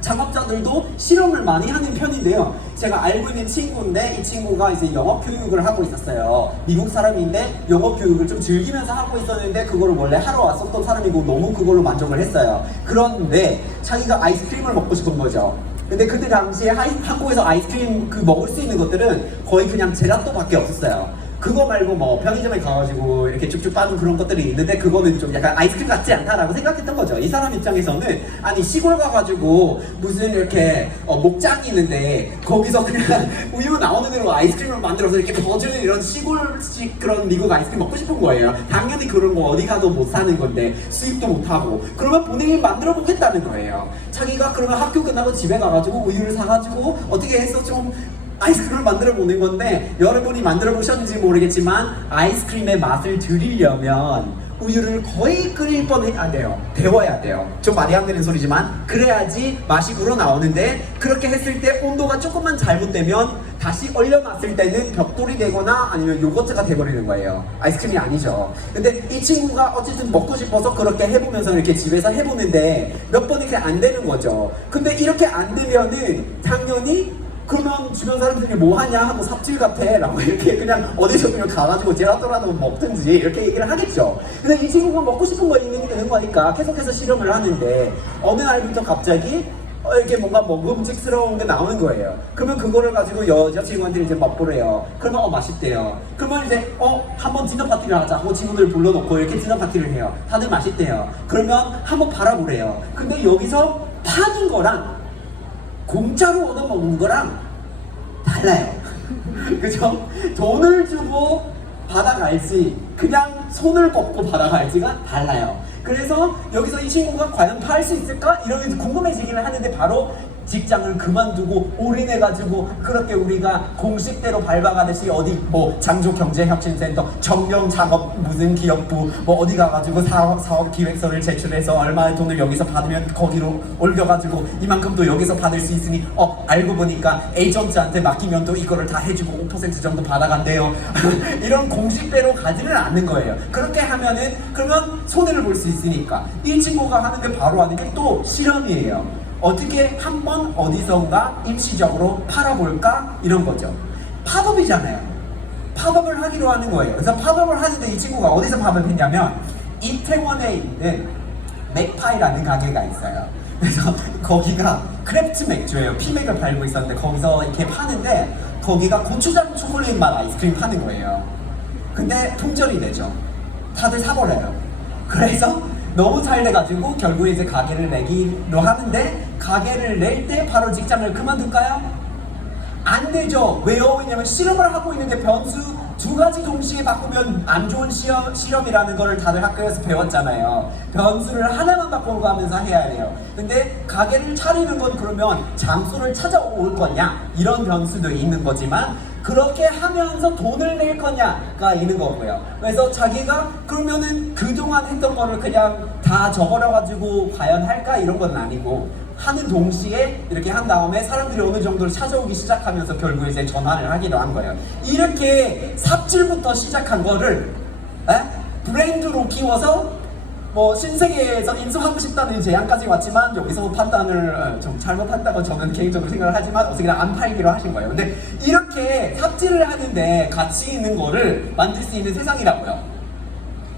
창업자들도 실험을 많이 하는 편인데요. 제가 알고 있는 친구인데 이 친구가 이제 영어 교육을 하고 있었어요. 미국 사람인데 영어 교육을 좀 즐기면서 하고 있었는데 그거를 원래 하러 왔었던 사람이고 너무 그걸로 만족을 했어요. 그런데 자기가 아이스크림을 먹고 싶은 거죠. 근데 그때 당시에 한국에서 아이스크림 먹을 수 있는 것들은 거의 그냥 젤라또밖에 없었어요. 그거 말고 뭐 편의점에 가가지고 이렇게 쭉쭉 빠진 그런 것들이 있는데 그거는 좀 약간 아이스크림 같지 않다라고 생각했던 거죠. 이 사람 입장에서는 아니 시골 가가지고 무슨 이렇게 목장이 있는데 거기서 그냥 우유 나오는 대로 아이스크림을 만들어서 이렇게 버주는 이런 시골식 그런 미국 아이스크림 먹고 싶은 거예요. 당연히 그런 거 어디 가도 못 사는 건데 수입도 못 하고 그러면 본인이 만들어 보겠다는 거예요. 자기가 그러면 학교 끝나고 집에 가가지고 우유를 사가지고 어떻게 해서 좀 아이스크림을 만들어 보는 건데 여러분이 만들어 보셨는지 모르겠지만 아이스크림의 맛을 들이려면 우유를 거의 끓일 뻔해야 돼요. 데워야 돼요. 좀 말이 안 되는 소리지만 그래야지 맛이 우러나오는데 그렇게 했을 때 온도가 조금만 잘못되면 다시 얼려놨을 때는 벽돌이 되거나 아니면 요거트가 돼버리는 거예요. 아이스크림이 아니죠. 근데 이 친구가 어쨌든 먹고 싶어서 그렇게 해보면서 이렇게 집에서 해보는데 몇 번 이렇게 안 되는 거죠. 근데 이렇게 안 되면은 당연히 그러면 주변 사람들이 뭐 하냐 하고 삽질 같아 라고 이렇게 그냥 어디서 그냥 가가지고 젤라또라도 먹든지 이렇게 얘기를 하겠죠. 근데 이 친구가 먹고 싶은 거 있는 거니까 계속해서 실험을 하는데 어느 날부터 갑자기 이렇게 뭔가 먹음직스러운 게 나오는 거예요. 그러면 그거를 가지고 여자친구한테 이제 맛보래요. 그러면 맛있대요. 그러면 이제 한번 디너 파티를 하자 하고 친구들 불러놓고 이렇게 디너 파티를 해요. 다들 맛있대요. 그러면 한번 팔아보래요. 근데 여기서 파는 거랑 공짜로 얻어먹는 거랑 달라요. 그죠? 돈을 주고 받아갈지 그냥 손을 뻗고 받아갈지가 달라요. 그래서 여기서 이 친구가 과연 팔 수 있을까? 이런 궁금해지기를 하는데 바로 직장을 그만두고 올인해가지고 그렇게 우리가 공식대로 밟아가듯이 어디 뭐 장조경제혁신센터 정명창업 무슨 기업부 뭐 어디 가가지고 사업 기획서를 제출해서 얼마의 돈을 여기서 받으면 거기로 옮겨가지고 이만큼 또 여기서 받을 수 있으니 알고 보니까 에이전트한테 맡기면 또 이거를 다 해주고 5% 정도 받아간대요. 이런 공식대로 가지는 않는 거예요. 그렇게 하면은 그러면 손해를 볼 수 있으니까 이 친구가 하는데 바로 하는 게 또 실험이에요. 어떻게 한번 어디선가 임시적으로 팔아볼까? 이런 거죠. 팝업이잖아요. 팝업을 하기로 하는 거예요. 그래서 팝업을 하는데 이 친구가 어디서 팝업을 했냐면 이태원에 있는 맥파이라는 가게가 있어요. 그래서 거기가 크래프트 맥주예요. 피맥을 팔고 있었는데 거기서 이렇게 파는데 거기가 고추장 초콜릿 맛 아이스크림 파는 거예요. 근데 품절이 되죠. 다들 사버려요. 그래서 너무 잘 돼가지고 결국에 이제 가게를 내기로 하는데 가게를 낼 때 바로 직장을 그만둘까요? 안 되죠. 왜요? 왜냐면 실험을 하고 있는데 변수 두 가지 동시에 바꾸면 안 좋은 실험이라는 거를 다들 학교에서 배웠잖아요. 변수를 하나만 바꿔가면서 해야 돼요. 근데 가게를 차리는 건 그러면 장소를 찾아올 거냐? 이런 변수도 있는 거지만 그렇게 하면서 돈을 낼 거냐가 있는 거고요. 그래서 자기가 그러면은 그동안 했던 거를 그냥 다 적어놔가지고 과연 할까 이런 건 아니고 하는 동시에 이렇게 한 다음에 사람들이 어느 정도로 찾아오기 시작하면서 결국 이제 전환을 하기로 한 거예요. 이렇게 삽질부터 시작한 거를 브랜드로 키워서 뭐 신세계에서 인수하고 싶다는 제안까지 왔지만 여기서 판단을 좀 잘못했다고 저는 개인적으로 생각을 하지만 어떻게든 안 팔기로 하신 거예요. 근데 이렇게 삽질을 하는데 가치 있는 거를 만들 수 있는 세상이라고요.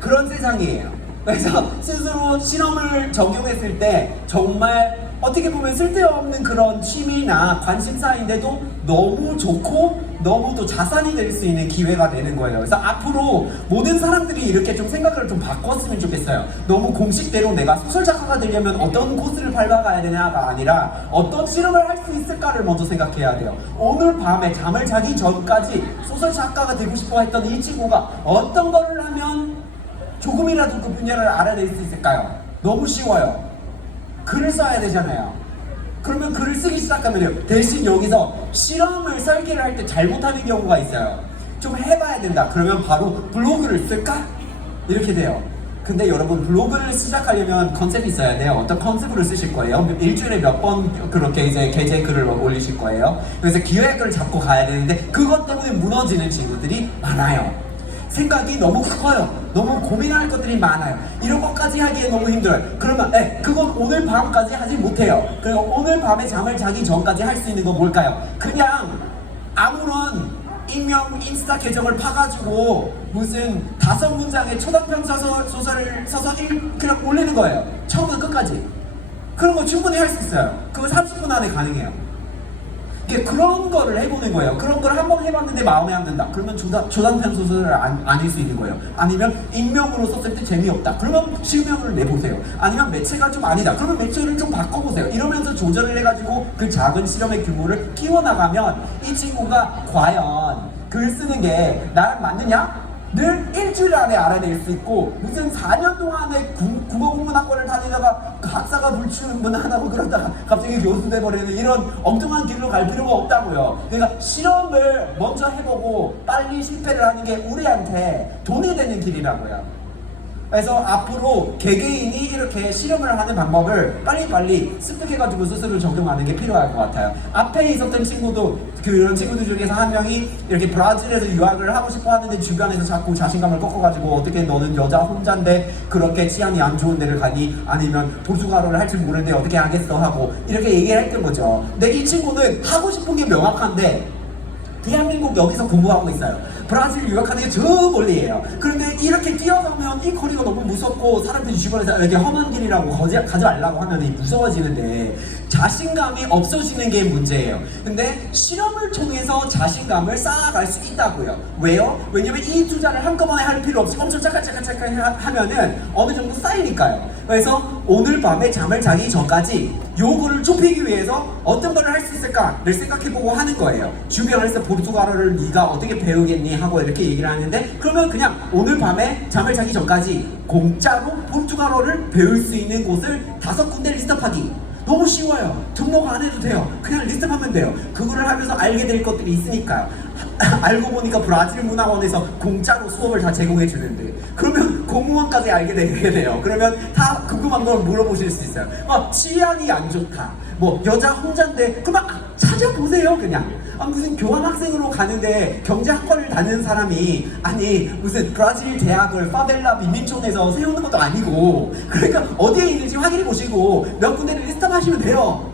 그런 세상이에요. 그래서 스스로 실험을 적용했을 때 정말 어떻게 보면 쓸데없는 그런 취미나 관심사인데도 너무 좋고 너무도 자산이 될 수 있는 기회가 되는 거예요. 그래서 앞으로 모든 사람들이 이렇게 좀 생각을 좀 바꿨으면 좋겠어요. 너무 공식대로 내가 소설 작가가 되려면 어떤 코스를 밟아가야 되냐가 아니라 어떤 실험을 할 수 있을까를 먼저 생각해야 돼요. 오늘 밤에 잠을 자기 전까지 소설 작가가 되고 싶어 했던 이 친구가 어떤 거를 하면 조금이라도 그 분야를 알아낼 수 있을까요? 너무 쉬워요. 글을 써야 되잖아요. 그러면 글을 쓰기 시작하면요. 대신 여기서 실험을 설계를 할 때 잘못하는 경우가 있어요. 좀 해봐야 된다. 그러면 바로 블로그를 쓸까? 이렇게 돼요. 근데 여러분 블로그를 시작하려면 컨셉이 있어야 돼요. 어떤 컨셉으로 쓰실 거예요? 일주일에 몇 번 그렇게 이제 게재 글을 올리실 거예요. 그래서 기획을 잡고 가야 되는데 그것 때문에 무너지는 친구들이 많아요. 생각이 너무 커요. 너무 고민할 것들이 많아요. 이런 것까지 하기에 너무 힘들어요. 그러면 그건 오늘 밤까지 하지 못해요. 그리고 오늘 밤에 잠을 자기 전까지 할 수 있는 건 뭘까요? 그냥 아무런 익명 인스타 계정을 파가지고 무슨 5문장의 초단편 소설을 써서 그냥 올리는 거예요. 처음부터 끝까지. 그런 거 충분히 할 수 있어요. 그거 30분 안에 가능해요. 그런 거를 해보는 거예요. 그런 걸 한번 해봤는데 마음에 안 든다. 그러면 조단편 소설을 아닐 수 있는 거예요. 아니면 익명으로 썼을 때 재미없다. 그러면 실명을 내보세요. 아니면 매체가 좀 아니다. 그러면 매체를 좀 바꿔보세요. 이러면서 조절을 해가지고 그 작은 실험의 규모를 키워나가면 이 친구가 과연 글 쓰는 게 나랑 맞느냐? 늘 일주일 안에 알아낼 수 있고 무슨 4년 동안에 국어국문학과를 다니다가 학사가 불출문하다고 그러다가 갑자기 교수 돼버리는 이런 엉뚱한 길로 갈 필요가 없다고요. 그러니까 실험을 먼저 해보고 빨리 실패를 하는 게 우리한테 돈이 되는 길이라고요. 그래서 앞으로 개개인이 이렇게 실험을 하는 방법을 빨리빨리 습득해가지고 스스로 적용하는 게 필요할 것 같아요. 앞에 있었던 친구도 그런 친구들 중에서 한 명이 이렇게 브라질에서 유학을 하고 싶어 하는데 주변에서 자꾸 자신감을 꺾어가지고 어떻게 너는 여자 혼자인데 그렇게 치안이 안 좋은 데를 가니 아니면 포르투갈어를 할 줄 모르는데 어떻게 하겠어 하고 이렇게 얘기를 했던 거죠. 근데 이 친구는 하고 싶은 게 명확한데 대한민국 여기서 공부하고 있어요. 브라질 유학하는 게 저 멀리예요. 그런데 이렇게 뛰어가면 이 거리가 너무 무섭고 사람들이 주변에서 이렇게 험한 길이라고 가지 말라고 하면 무서워지는데 자신감이 없어지는 게 문제예요. 근데 실험을 통해서 자신감을 쌓아갈 수 있다고요. 왜요? 왜냐면 이 투자를 한꺼번에 할 필요 없이 엄청 잠깐 하면은 어느 정도 쌓이니까요. 그래서 오늘 밤에 잠을 자기 전까지 요거를 좁히기 위해서 어떤 거를 할 수 있을까를 생각해보고 하는 거예요. 주변에서 포르투갈어를 네가 어떻게 배우겠니 하고 이렇게 얘기를 하는데 그러면 그냥 오늘 밤에 잠을 자기 전까지 공짜로 포르투갈어를 배울 수 있는 곳을 5군데 리스트업하기. 너무 쉬워요. 등록 안 해도 돼요. 그냥 리스트업하면 돼요. 그거를 하면서 알게 될 것들이 있으니까요. 알고 보니까 브라질 문화원에서 공짜로 수업을 다 제공해 주는데 그러면 공무원까지 알게 되게 돼요. 그러면 다 궁금한 걸 물어보실 수 있어요. 치안이 안 좋다. 뭐 여자 혼자인데 그러면 찾아보세요 그냥. 무슨 교환학생으로 가는데 경제학과를 다니는 사람이 아니 무슨 브라질 대학을 파벨라 빈민촌에서 세우는 것도 아니고 그러니까 어디에 있는지 확인해 보시고 몇 군데를 리스트업 하시면 돼요.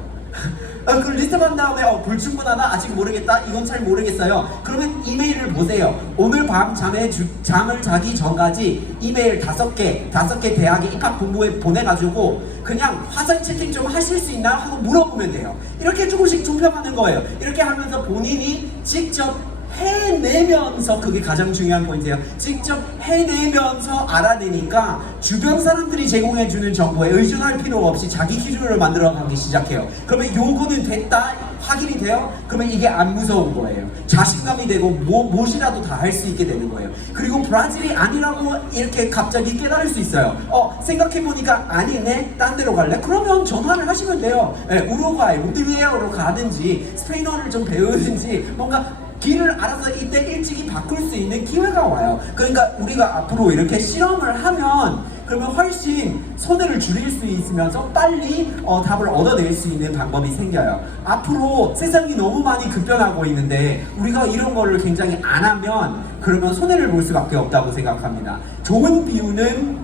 그 리스트업한 다음에 불충분하다 아직 모르겠다 이건 잘 모르겠어요. 그러면 이메일을 보세요. 오늘 밤 잠을 자기 전까지 이메일 5개 대학에 입학 공고에 보내가지고 그냥 화상 채팅 좀 하실 수 있나 하고 물어보면 돼요. 이렇게 조금씩 좁혀가는 거예요. 이렇게 하면서 본인이 직접 해내면서 그게 가장 중요한 포인트예요. 직접 해내면서 알아내니까 주변 사람들이 제공해주는 정보에 의존할 필요 없이 자기 기준을 만들어가기 시작해요. 그러면 요거는 됐다 확인이 돼요? 그러면 이게 안 무서운 거예요. 자신감이 되고 무엇이라도 다 할 수 있게 되는 거예요. 그리고 브라질이 아니라고 이렇게 갑자기 깨달을 수 있어요. 생각해보니까 아니네 딴 데로 갈래? 그러면 전화를 하시면 돼요. 우루과이, 몬테비데오로 가든지 스페인어를 좀 배우든지 뭔가 길을 알아서 이때 일찍이 바꿀 수 있는 기회가 와요. 그러니까 우리가 앞으로 이렇게 실험을 하면 그러면 훨씬 손해를 줄일 수 있으면서 빨리 답을 얻어낼 수 있는 방법이 생겨요. 앞으로 세상이 너무 많이 급변하고 있는데 우리가 이런 거를 굉장히 안 하면 그러면 손해를 볼 수밖에 없다고 생각합니다. 좋은 비유는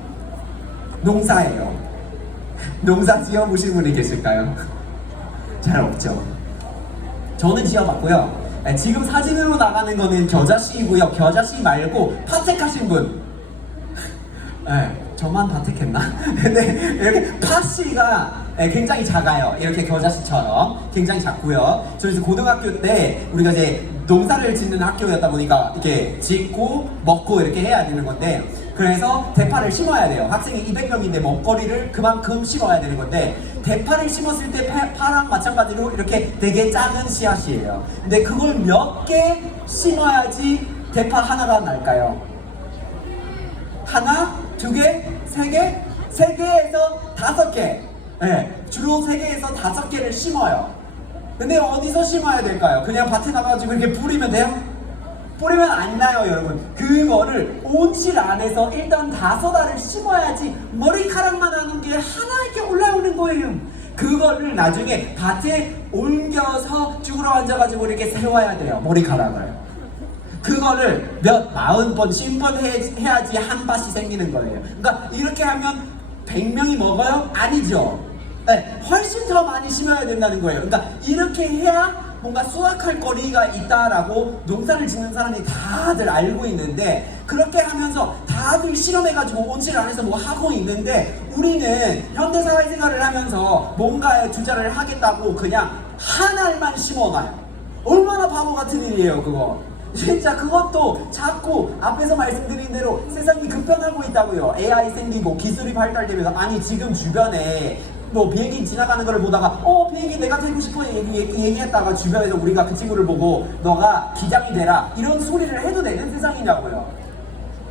농사예요. 농사 지어보신 분이 계실까요? 잘 없죠. 저는 지어봤고요. 지금 사진으로 나가는 거는 겨자씨이고요. 겨자씨 말고 파텍하신 분. 저만 파텍했나? 근데 이렇게 팥씨가 굉장히 작아요. 이렇게 겨자씨처럼 굉장히 작고요. 저 이제 고등학교 때 우리가 이제 농사를 짓는 학교였다 보니까 이렇게 짓고 먹고 이렇게 해야 되는 건데 그래서 대파를 심어야 돼요. 학생이 200명인데 먹거리를 그만큼 심어야 되는 건데 대파를 심었을 때 파랑 마찬가지로 이렇게 되게 작은 씨앗이에요. 근데 그걸 몇 개 심어야지 대파 하나가 날까요? 하나, 두 개, 세 개, 세 개에서 다섯 개. 주로 세 개에서 다섯 개를 심어요. 근데 어디서 심어야 될까요? 그냥 밭에 나가가지고 이렇게 뿌리면 돼요? 뿌리면 안 나요, 여러분. 그거를 온실 안에서 일단 5알을 심어야지 머리카락만 하는 게 하나 이렇게 올라오는 거예요. 그거를 나중에 밭에 옮겨서 쭈그러 앉아가지고 이렇게 세워야 돼요, 머리카락을. 그거를 몇 40번, 50번 해야지 한 밭이 생기는 거예요. 그러니까 이렇게 하면 100명이 먹어요? 아니죠. 훨씬 더 많이 심어야 된다는 거예요. 그러니까 이렇게 해야 뭔가 수확할 거리가 있다라고 농사를 짓는 사람이 다들 알고 있는데 그렇게 하면서 다들 실험해가지고 온실 안에서 뭐 하고 있는데 우리는 현대사회 생활을 하면서 뭔가에 투자를 하겠다고 그냥 한 알만 심어놔요. 얼마나 바보 같은 일이에요, 그거. 진짜 그것도 자꾸 앞에서 말씀드린 대로 세상이 급변하고 있다고요. AI 생기고 기술이 발달되면서 아니 지금 주변에 뭐 비행기 지나가는 거를 보다가 비행기 내가 타고 싶어 얘기했다가 주변에서 우리가 그 친구를 보고 너가 기장이 되라 이런 소리를 해도 되는 세상이냐고요.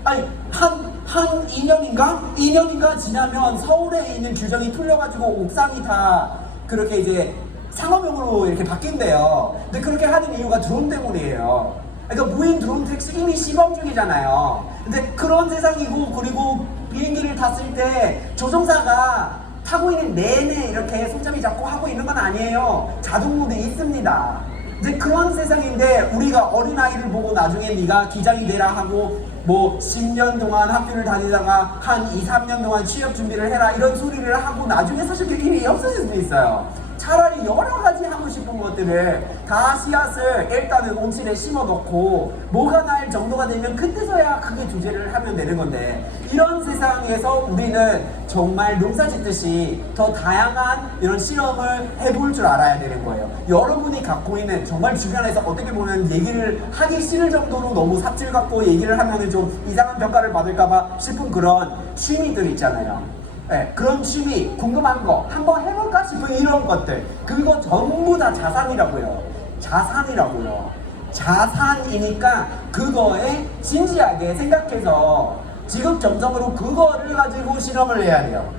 아니 한 2년인가 지나면 서울에 있는 규정이 풀려가지고 옥상이 다 그렇게 이제 상업용으로 이렇게 바뀐대요. 근데 그렇게 하는 이유가 드론 때문이에요. 그러니까 무인 드론 택시 이미 시범 중이잖아요. 근데 그런 세상이고 그리고 비행기를 탔을 때 조종사가 타고 있는 내내 이렇게 손잡이 잡고 하고 있는 건 아니에요. 자동 모드 있습니다. 이제 그런 세상인데 우리가 어린아이를 보고 나중에 네가 기장이 되라 하고 뭐 10년 동안 학교를 다니다가 한 2, 3년 동안 취업 준비를 해라 이런 소리를 하고 나중에 사실 그 일이 없어질 수 있어요. 차라리 여러 가지 하고 싶은 것들을 다 씨앗을 일단은 온실에 심어 놓고 뭐가 날 정도가 되면 그때서야 크게 주제를 하면 되는 건데 이런 세상에서 우리는 정말 농사 짓듯이 더 다양한 이런 실험을 해볼 줄 알아야 되는 거예요. 여러분이 갖고 있는 정말 주변에서 어떻게 보면 얘기를 하기 싫을 정도로 너무 삽질 갖고 얘기를 하면 좀 이상한 평가를 받을까봐 싶은 그런 취미들 있잖아요. 그런 취미, 궁금한 거 한번 해볼까 싶은 이런 것들 그거 전부 다 자산이라고요. 자산이니까 그거에 진지하게 생각해서 지극정성으로 그거를 가지고 실험을 해야 돼요.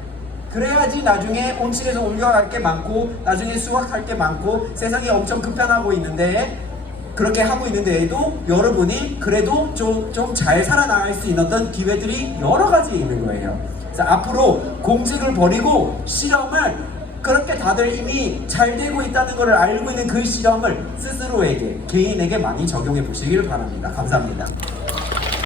그래야지 나중에 온실에서 옮겨갈 게 많고 나중에 수확할 게 많고 세상이 엄청 급변하고 있는데 그렇게 하고 있는데도 여러분이 그래도 좀 잘 살아나갈 수 있는 어떤 기회들이 여러 가지 있는 거예요. 앞으로 공직을 버리고 실험을 그렇게 다들 이미 잘 되고 있다는 것을 알고 있는 그 실험을 스스로에게 개인에게 많이 적용해 보시길 바랍니다. 감사합니다.